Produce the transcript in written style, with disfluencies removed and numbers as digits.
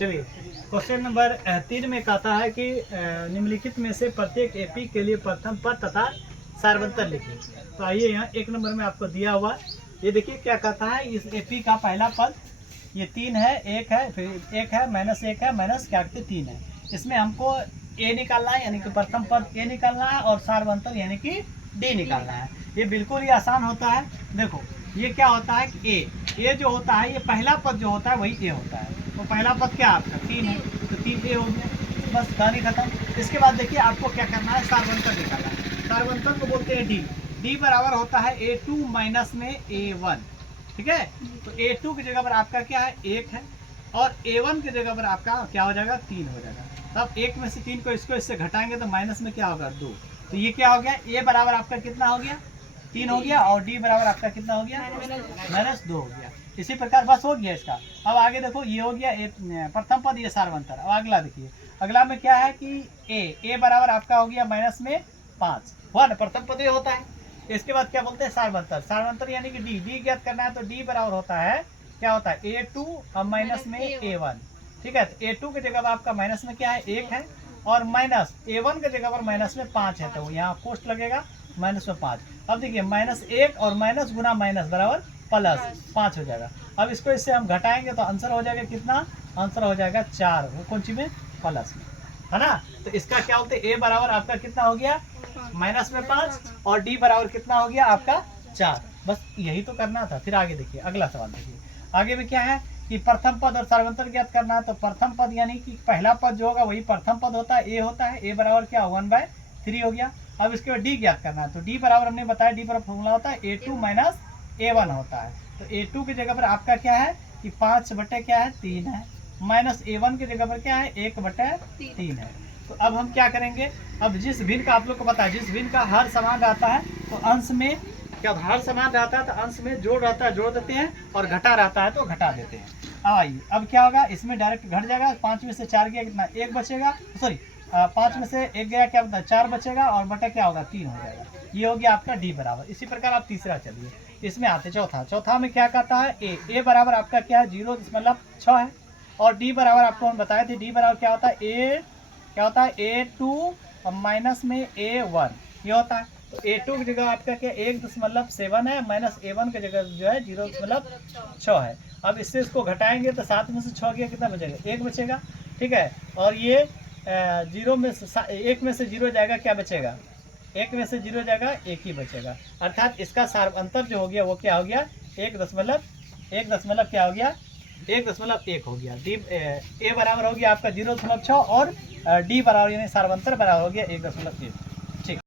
चलिए question number 3 में कहता है कि निम्नलिखित में से प्रत्येक एपी के लिए प्रथम पद तथा सार्वंतर लिखिए। तो आइए यहाँ 1 नंबर में आपको दिया हुआ ये देखिए क्या कहता है। इस एपी का पहला पद ये 3 है, 1 है, फिर 1 है, -1 है, माइनस क्या कहते 3 है। इसमें हमको ए निकालना है, यानी कि प्रथम पद ए निकालना है, और सार्वंतर यानी कि डी निकालना है। ये बिल्कुल ही आसान होता है। देखो ये क्या होता है कि ए जो होता है, ये पहला पद जो होता है वही ए होता है। तो पहला पद क्या आपका 3 है, तो 3 ए हो गया, बस कहानी खत्म। इसके बाद देखिए आपको क्या करना है, सार्वंतर निकालना है। सार्वंतर को बोलते हैं डी। डी बराबर होता है A2 माइनस में A1, ठीक है। तो A2 की जगह पर आपका क्या है 1 है, और A1 की जगह पर आपका क्या हो जाएगा 3 हो जाएगा। तब 1 में से 3 को इसको इससे घटाएंगे तो माइनस में क्या होगा 2। तो ये क्या हो गया, ए बराबर आपका कितना हो गया 3 हो गया, और डी बराबर आपका कितना हो गया -2 हो गया। इसी प्रकार बस हो गया इसका। अब आगे देखो ये हो गया प्रथम पद, ये सार्वंतर। अब अगला देखिए, अगला में क्या है कि ए बराबर आपका हो गया -5 हुआ ना, प्रथम पद ये होता है। इसके बाद क्या बोलते हैं सार्वंतर। सार्वंतर यानी कि डी ज्ञात करना है, तो डी बराबर होता है क्या होता है A2 और माइनस में A1, ठीक है। तो A2 की जगह पर आपका माइनस में क्या है 1 है, और माइनस A1 की जगह पर माइनस में 5 है, तो यहाँ पोस्ट लगेगा -5। अब देखिए -1 और माइनस गुना माइनस बराबर +5 हो जाएगा। अब इसको इससे हम घटाएंगे तो आंसर हो जाएगा कितना, आंसर हो जाएगा 4, वो कौन सी में प्लस में, है ना। तो इसका क्या बोलते हैं ए बराबर आपका कितना हो गया -5, और डी बराबर कितना हो गया आपका 4। बस यही तो करना था। फिर आगे देखिए, अगला सवाल देखिए, आगे में क्या है कि प्रथम पद और सार्वंतर ज्ञात करना है। तो प्रथम पद यानी कि पहला पद जो होगा वही प्रथम पद होता है, ए होता है। ए बराबर क्या 1/3 हो गया। अब इसके बाद डी ज्ञात करना है। तो डी बराबर हमने बताया, डी बराबर फॉर्मूला होता है A2 माइनस A1 होता है। तो A2 की जगह पर आपका क्या है कि 5/3 है, माइनस A1 की जगह पर क्या है 1/3 है। तो अब हम क्या करेंगे, अब जिस भिन्न का आप लोग को पता है, जिस भिन्न का हर समान रहता है तो अंश में क्या हर समान रहता है तो अंश में जोड़ रहता है जोड़ देते हैं, और घटा रहता है तो घटा देते हैं। अब आइए, अब क्या होगा, इसमें डायरेक्ट घट जाएगा। 5 में से 4 गया कितना 1 बचेगा, सॉरी 5 में से 1 गया क्या बता 4 बचेगा, और बटा क्या होगा 3 हो जाएगा। ये हो गया आपका डी बराबर। इसी प्रकार आप तीसरा चलिए, इसमें आते चौथा में क्या कहता है ए बराबर आपका क्या है 0.6 है, और डी बराबर आपको हम बताए थे, डी बराबर क्या होता है क्या होता है A2 और माइनस में A1 ये होता है। तो A2 की जगह आपका क्या 1.7 है, माइनस A1 की जगह जो है 0.6 है। अब इससे इसको घटाएंगे तो 7 में से 6 गया कितना बचेगा 1 बचेगा, ठीक है। और ये 0 में से 1 में से 0 जाएगा क्या बचेगा 1 में से 0 जाएगा 1 ही बचेगा। अर्थात इसका सार्वंतर जो हो गया वो क्या हो गया 1 क्या हो गया 1.1 हो गया। डी ए बराबर हो गया आपका 0.6, और डी बराबर यानी सार्वंतर बराबर हो गया 1.1।